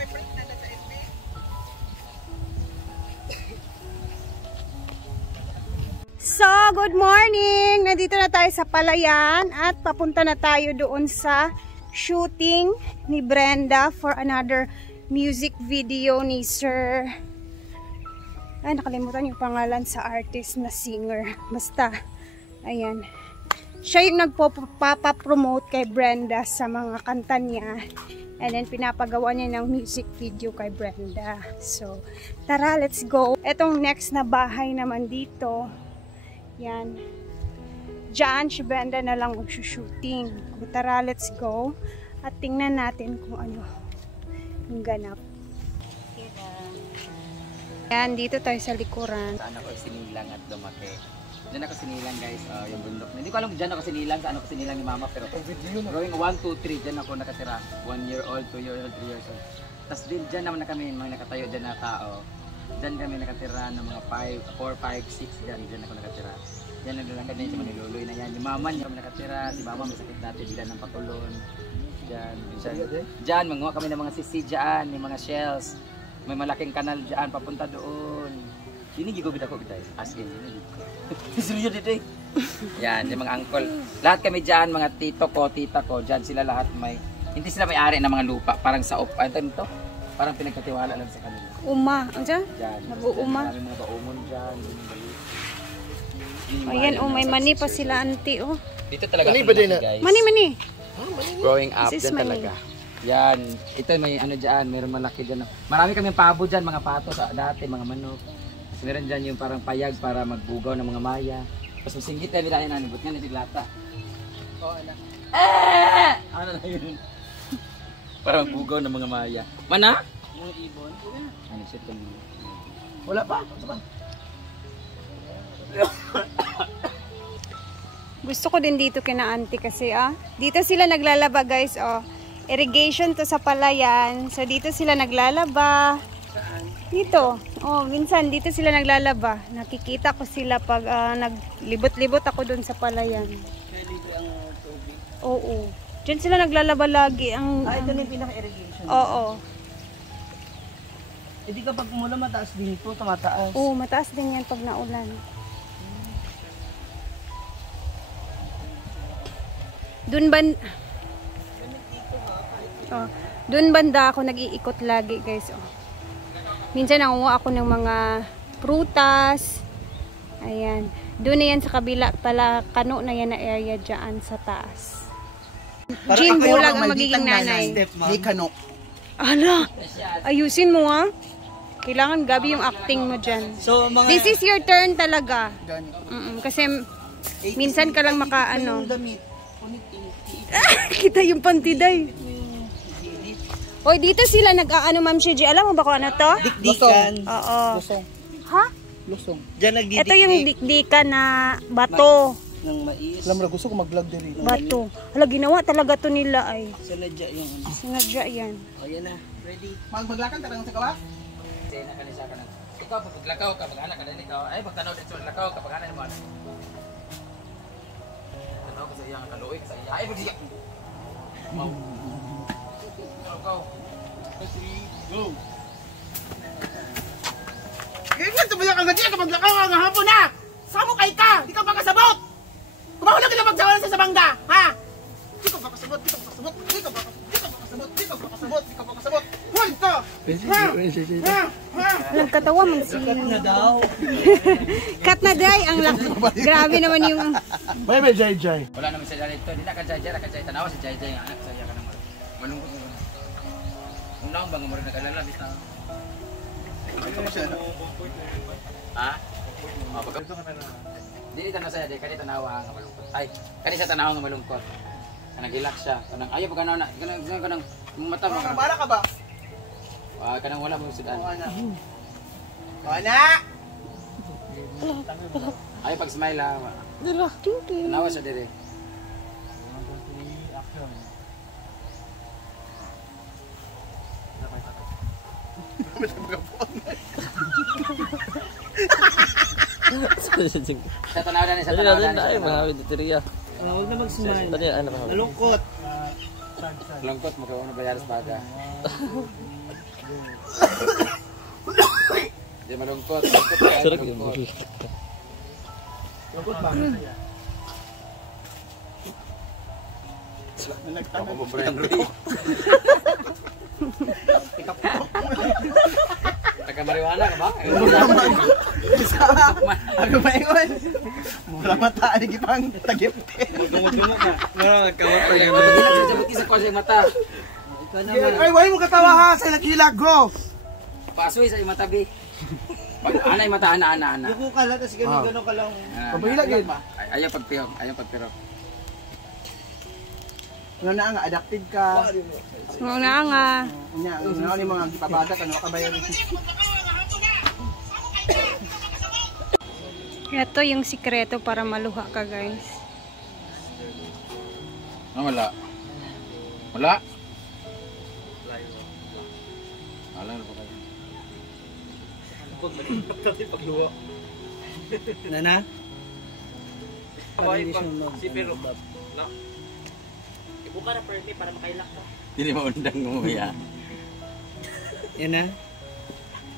So, good morning! Nandito na tayo sa Palayan at papunta na tayo doon sa shooting ni Brenda for another music video ni Sir. Ay, nakalimutan yung pangalan sa artist na singer. Basta, ayan. Siya yung nagpo-promote kay Brenda sa mga kanta niya. And then, pinapagawa niya ng music video kay Brenda. So, tara, let's go. Etong next na bahay naman dito. Yan. Diyan, si Brenda na lang mag-shooting. Tara, let's go. At tingnan natin kung ano yung ganap. Yan, dito tayo sa likuran. Saan ako sinilang at lumaki. Diyan ako sinilang guys, yung bundok. Hindi ko alam dyan ako sinilang, saan ako sinilang ni mama. Pero growing 1, 2, 3, dyan ako nakatira. 1 year old, 2 year old, 3 years old. Tapos din dyan naman na kami, mga nakatayo dyan na tao. Diyan kami nakatira ng mga 4, 5, 6 dyan. Diyan ako nakatira. Diyan naglalakad na yung mga niluloy na yan. Yung mama niya kami nakatira. Si mama may sakit dati, bila ng patulon. Diyan, manguha kami ng mga sisi dyan, yung mga shells. May malaking kanal dyan, papunta doon. Dinigigobid ako bitay. As in, dinigigobid. Seryo dito eh. Yan, yung mga uncle. Lahat kami dyan, mga tito ko, tita ko, dyan sila lahat may... Hindi sila may-ari ng mga lupa, parang sa ano ito? Parang pinagkatiwala lang sa kanila. Uma, ang dyan? Dyan. Nag-uuma. May mga baumon dyan. Ayan, may mani pa sila, auntie, oh. Dito talaga ako guys. Mani. Growing up dyan talaga. Yan, ito may ano dyan, mayroon malaki dyan. Marami kami pabo dyan, mga pato dati, mga manok. Meron dyan yung parang payag para magbugaw ng mga maya. Tapos masinggit na nila yan, anibot nga nilata. Oo, anak. Ano na yun? Para magbugaw ng mga maya. Mana? Mga ibon. Ano siya ito? Wala pa? Gusto ko din dito kina auntie kasi dito sila naglalaba guys, irrigation to sa Palayan. So dito sila naglalaba. Saan? Dito. Minsan dito sila naglalaba. Nakikita ko sila pag naglibot-libot ako doon sa Palayan. Libre ang tubig. Oo. Diyan sila naglalaba lagi. Ito na yung pinaka-irrigation. Oo. Hindi kapag mula mataas din ito, tumataas. Oo, mataas din yan pag naulan. Doon banda ako nag-iikot lagi guys. Minsan nangunguha ako ng mga prutas. Ayan. Doon na yan sa kabila pala, kano na yan na area dyan sa taas. Jean Bulag ang magiging nanay. Ni Kano. Ala, ayusin mo Kailangan gabi yung acting mo dyan. So, This is your turn talaga. Kasi minsan ka lang makaano. Kita yung pantiday. Hoy, dito sila nag-aano, Ma'am Shiji. Alam mo ba kung ano to? Dikdikan. Oo. Lusong. Ha? Lusong. Diyan nagdidikdik. Ito yung dikdikan na bato. Ng mais. Alam mo, gusto ko mag-vlog din rin. Bato. Hala, ginawa talaga to nila ay. Sinadya yung Sinadya yan. O, yan na. Ready? Maglakan ka lang sa gawa? Kasi nakanisa ka na. Ikaw, paglakaw ka, pag-anak ka din ikaw. Ay, pagtanaw din sa lakaw ka, pag-anak mo. Tanaw ka sa iyang kaluik, sa iyang. Ay, pag-iyak. Mau. Go. 3, go. Ganyan, tumayak ang ganyan kapag lakaw ang hapon na! Samo kay ka! Di ka makasabot! Kumahulog ka na magsawalan sa sabangga! Ha? Di ka makasabot! Di ka makasabot! Di ka makasabot! Di ka makasabot! Di ka makasabot! Huwag ka! Nagkatawa man si... Cut na daw! Cut na day! Ang grabe naman yung... Bye bye, Jai Jai! Wala naman siya dito. Hindi na ka Jai Jai. Tanawa si Jai Jai. Anak sa iya ka naman. Malungkot mo. Unang bang mo rin nag-alala bita. Ha? Pagkakito ka na. Dili tanaw saya, kanita tanawa nga malungkot. Ay, kanisa tanawa nga malungkot. Nag-relax siya. Kanang ayaw pag na. Kanang mata mo. Bala ka ba? Kanang wala mo sudan. Wala! Ayaw pag smile ha. Tanawa siya dire. Sa tanaw na ni sa tanaw na ni. Huwag na mag-smile. Nalungkot. Lungkot mo kayo na bayar sa baga. Di malungkot. Lungkot ka. Lungkot ba? Ako mo Roy. Taga-mariwana ka ba? Ako ba yun? Mura mata, aligi pang tagipte. Magdumot-dumot na. Nagkamot pa yun. Sabot isa ko sa mata. Ay, why mo katawa ha? Sa naghilag, go! Pasoy sa mata, bi. Ana yung mata, ana. Yuko ka lang, tapos gano'n ka lang. Pabahilag yun. Ayaw pagpirok. Ano na nga, adapted ka. Oo na nga. Ano yung mga pabagat, ano ka ba yun? Ito yung sikreto para maluha ka, guys. Wala. Wala na pa kayo. Nana? Si Pero. No? Ibuka na permit para makailak ka. Hindi mo undang umuya. Yan na.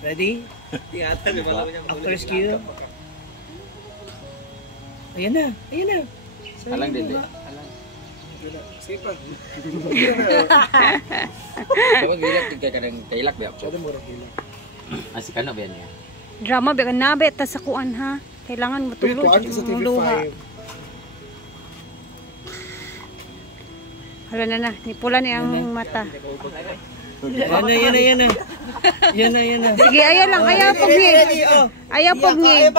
Ready? After cue. Ayan na. Alang din. Sipag. Kapag hilak, tigay ka ng kailak ba? Asi ka na ba yan? Drama ba ka nabe ta sa kuan ha. Kailangan mo tulog mo luha. Hala na. Nipula ni ang mata. Yan na. Sige, ayaw lang. Ayaw pugni. Ayaw pugni.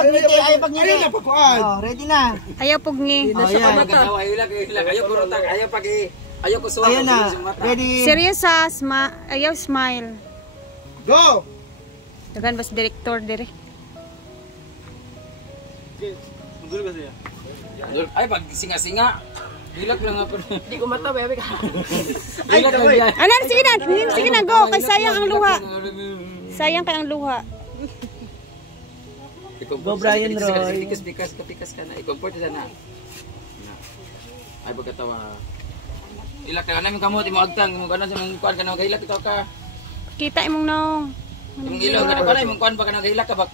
Ready na. Ayaw pugni. Ayaw kurutak, ayaw kusuwa. Ayan na. Ready. Serious ha. Ayaw smile. Go! Dagan ba si director dire? Ay, pag singa-singa. Hilak lang ako. Hindi ko mata, bebe ka. Hilak lang yan. Ano, sige na, go. Kay sayang ang luha. Sayang kay ang luha. Go, Brian Roy. Pikas ka na. I-comfort na. Ay, pagkatawa. Hilak lang namin kamot. Imo agtang. Imo ganon sa mga kuhan ka na. Hilak ito ka. Kita imong no. Yung ilaw ka na. Imo kuhan pa ka na. Hilak ka ba?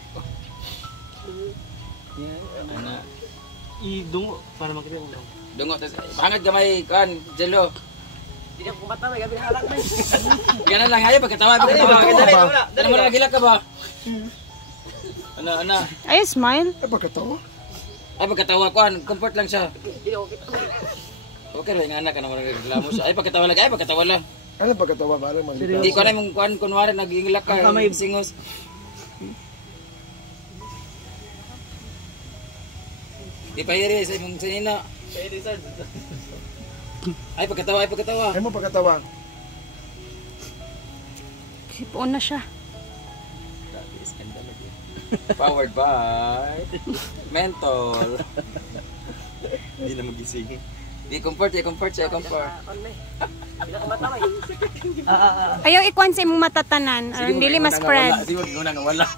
I-dungo para makita mo. Dungo. Hangad gamay kuhan. Jelo. Hindi na kumata, may gabi na harang na. Ganun lang. Ayaw pagkatawa. Dala mo lang hilak ka ba? Ana. Ay, smile. Ay, pagkatawa kuhan. Comfort lang siya. Okay, rin nga anak ka naman nagreklamo siya. Ay, pagkatawa lang. Ano pagkatawa ba? Hindi ko na yung kuhan, kunwari, nag-iingilak ka, singos. Di pa hiri sa imong sinina. Ay, pagkatawa. Ano mo pagkatawa? Sipon na siya. Powered by Mentol. Hindi na magising. I-comfort. Ayaw ikwan sa imong matatanan. Aron dili mas spread. Sige, muna nga wala.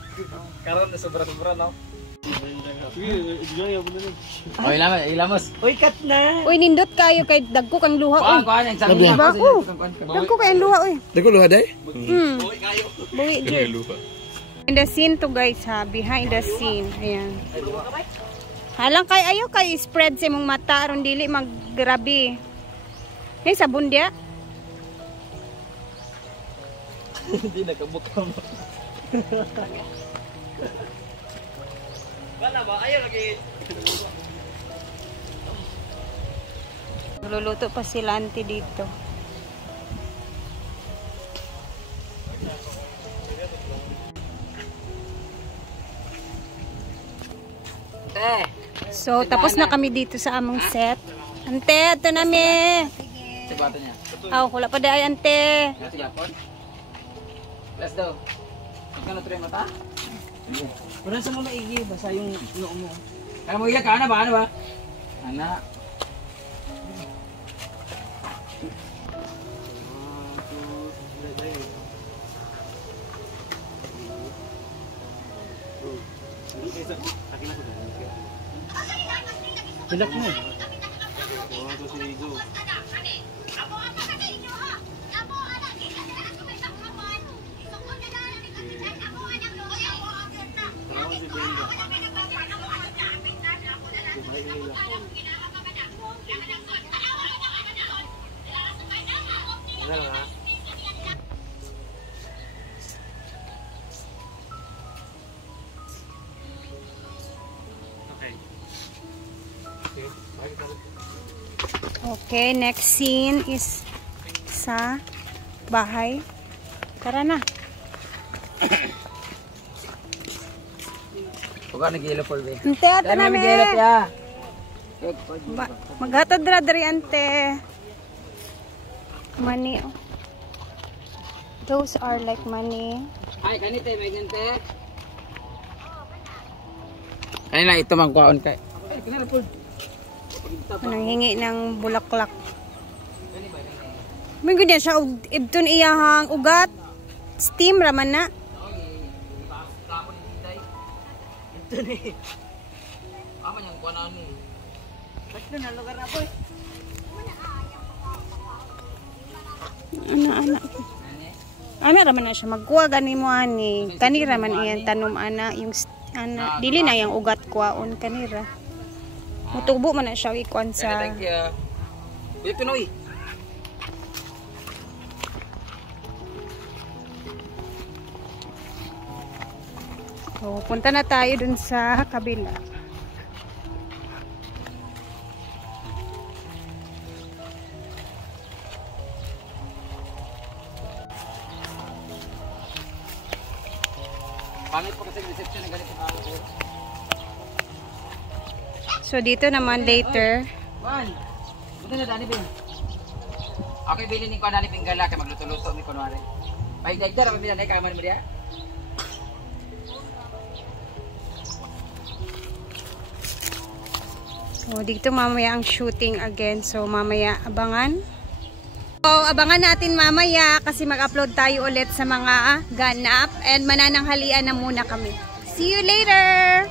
Karon na sobra-sobra, no? Oh, ilamos. Uy, cut na! Uy, nindot kayo kay dagko kang luha. Kuhan, yung sabi niya. Dagko kay ang luha, uy. Dako luha day? Buwi, Jay. In the scene to guys ha, behind the scene. Ayan. Halang kay ayaw kay spread sa imong mata aron dili maggrabe. Hey, sabon dia. Hindi nakabuka mo. Wala ba? Ayaw lagi. Luluto pa sila auntie dito. So, tapos na kami dito sa among set. Ante, ito na mi. Sa bato niya. Wala pa dahil ante. Sa Japon. Let's go. Ikaw na tuloy mata? Wala sa mga maigi, basta yung noo mo. Kaya mo iyak ka, ano ba? Ana. Hilak mo. ha? Okay. Okay, next scene is sa bahay. Tara na. Huwag ka nag-yellow for me. Ante, ato na me. ya. Maghatod ra diri ante. Money. Those are like money. Ay, ganito may ganito. Kanina ito magkuhaon kay. Ay, kanina po. Nanghingi ng bulaklak. May ganyan siya. Ibton iyahang ugat. Steam raman na. Ito ni. Ama niyang kuha ni. Bakit na lugar na po? Ana. Ana raman na siya. Magkuha gani mo ani. Kanira man iyan tanom ana. Yung ana. Dili na yung ugat kuhaon kanira. Mutubo man na siya ikuan sa... Thank you. Balik ko na uy. So, punta na tayo dun sa kabila. Pangit po kasi reception ng ganito tao po. So, dito naman later. Man, buti na Dani Ping. Okay, bilhin ko Dani Ping gala kay magluto-luto mi kunwari. Paigdagdar ang minanay kaman mo diya. So, dito mamaya ang shooting again. So, mamaya abangan. So, abangan natin mamaya kasi mag-upload tayo ulit sa mga ganap and manananghalian na muna kami. See you later!